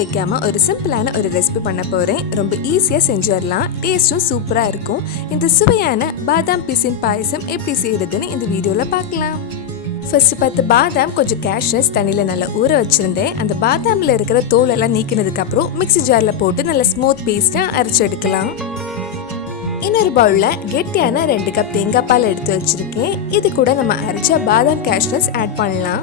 வைக்காமல் ஒரு சிம்பிளான ஒரு ரெசிபி பண்ண போகிறேன். ரொம்ப ஈஸியாக செஞ்சிடலாம், டேஸ்ட்டும் சூப்பராக இருக்கும். இந்த சுவையான பாதாம் பிசின் பாயசம் எப்படி செய்கிறதுன்னு இந்த வீடியோவில் பார்க்கலாம். ஃபர்ஸ்ட் 10 பாதாம் கொஞ்சம் கேஷ்யூஸ் தண்ணியில் நல்லா ஊற வச்சுருந்தேன். அந்த பாதாமில் இருக்கிற தோலெல்லாம் நீக்கினதுக்கப்புறம் மிக்ஸி ஜாரில் போட்டு நல்லா ஸ்மூத் பேஸ்ட்டாக அரைச்சி எடுக்கலாம். இன்னொரு பவுலில் கெட்டியான 2 கப் தேங்காய் பால் எடுத்து வச்சுருக்கேன். இது கூட நம்ம அரைச்ச பாதாம் கேஷ்யூஸ் ஆட் பண்ணலாம்.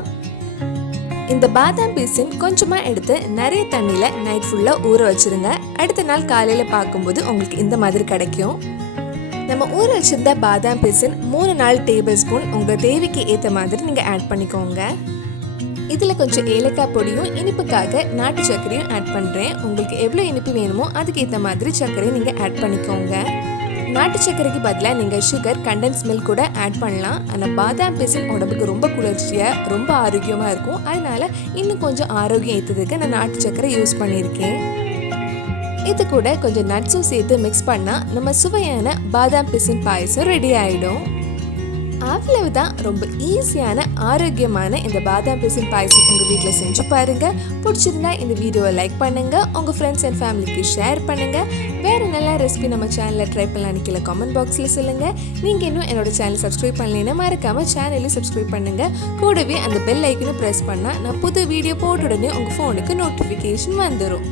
இந்த பாதாம் பீசின் கொஞ்சமாக எடுத்து நிறைய தண்ணியில் நைட் ஃபுல்லாக ஊற வச்சுருங்க. அடுத்த நாள் காலையில் பார்க்கும்போது உங்களுக்கு இந்த மாதிரி கிடைக்கும். நம்ம ஊற வச்சுருந்த பாதாம் பீசின் 3-4 டேபிள் ஸ்பூன் உங்கள் தேவைக்கு ஏற்ற மாதிரி நீங்கள் ஆட் பண்ணிக்கோங்க. இதில் கொஞ்சம் ஏலக்காய் பொடியும் இனிப்புக்காக நாட்டு சர்க்கரையும் ஆட் பண்ணுறேன். உங்களுக்கு எவ்வளோ இனிப்பு வேணுமோ அதுக்கு ஏற்ற மாதிரி சர்க்கரையை நீங்கள் ஆட் பண்ணிக்கோங்க. நாட்டு சர்க்கரைக்கு பதிலாக நீங்கள் சுகர் கண்டென்ஸ் மில்க் கூட ஆட் பண்ணலாம். ஆனால் பாதாம் பிசின் உடம்புக்கு ரொம்ப குளிர்ச்சியாக ரொம்ப ஆரோக்கியமாக இருக்கும். அதனால் இன்னும் கொஞ்சம் ஆரோக்கியம் ஏற்றதுக்கு நான் நாட்டு சர்க்கரை யூஸ் பண்ணியிருக்கேன். இது கூட கொஞ்சம் நட்ஸும் சேர்த்து மிக்ஸ் பண்ணால் நம்ம சுவையான பாதாம் பிசின் பாயசம் ரெடி ஆகிடும். அவ்வளவுதான், ரொம்ப ஈஸியான ஆரோக்கியமான இந்த பாதாம் பிசின் பாயசம் உங்கள் வீட்டில் செஞ்சு பாருங்கள். பிடிச்சிருந்தா இந்த வீடியோவை லைக் பண்ணுங்கள், உங்கள் ஃப்ரெண்ட்ஸ் அண்ட் ஃபேமிலிக்கு ஷேர் பண்ணுங்கள். வேறு நல்ல ரெசிபி நம்ம சேனலில் ட்ரை பண்ணலான்னு கீழே கமெண்ட் பாக்ஸில் சொல்லுங்கள். நீங்கள் இன்னும் என்னோட சேனல் சப்ஸ்கிரைப் பண்ணலைன்னா மறக்காமல் சேனலையும் சப்ஸ்கிரைப் பண்ணுங்கள். கூடவே அந்த பெல் ஐக்கனும் ப்ரெஸ் பண்ணால் நான் புது வீடியோ போட்ட உடனே உங்கள் ஃபோனுக்கு நோட்டிஃபிகேஷன் வந்துடும்.